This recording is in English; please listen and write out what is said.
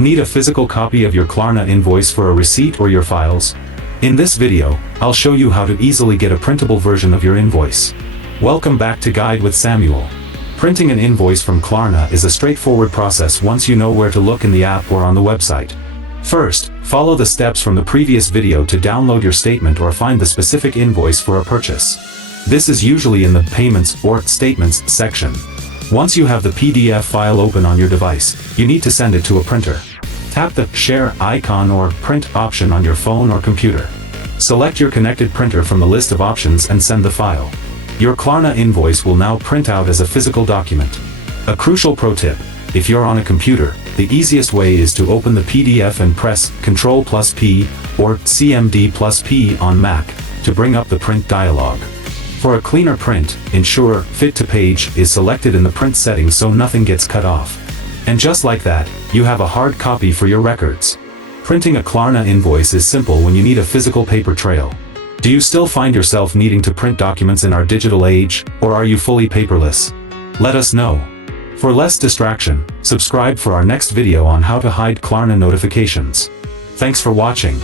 Need a physical copy of your Klarna invoice for a receipt or your files? In this video, I'll show you how to easily get a printable version of your invoice. Welcome back to Guide with Samuel. Printing an invoice from Klarna is a straightforward process once you know where to look in the app or on the website. First, follow the steps from the previous video to download your statement or find the specific invoice for a purchase. This is usually in the Payments or Statements section. Once you have the PDF file open on your device, you need to send it to a printer. Tap the Share icon or Print option on your phone or computer. Select your connected printer from the list of options and send the file. Your Klarna invoice will now print out as a physical document. A crucial pro tip: if you're on a computer, the easiest way is to open the PDF and press Ctrl+P or CMD+P on Mac to bring up the print dialog. For a cleaner print, ensure Fit to Page is selected in the print settings so nothing gets cut off. And just like that, you have a hard copy for your records. Printing a Klarna invoice is simple when you need a physical paper trail. Do you still find yourself needing to print documents in our digital age, or are you fully paperless? Let us know. For less distraction, subscribe for our next video on how to hide Klarna notifications. Thanks for watching.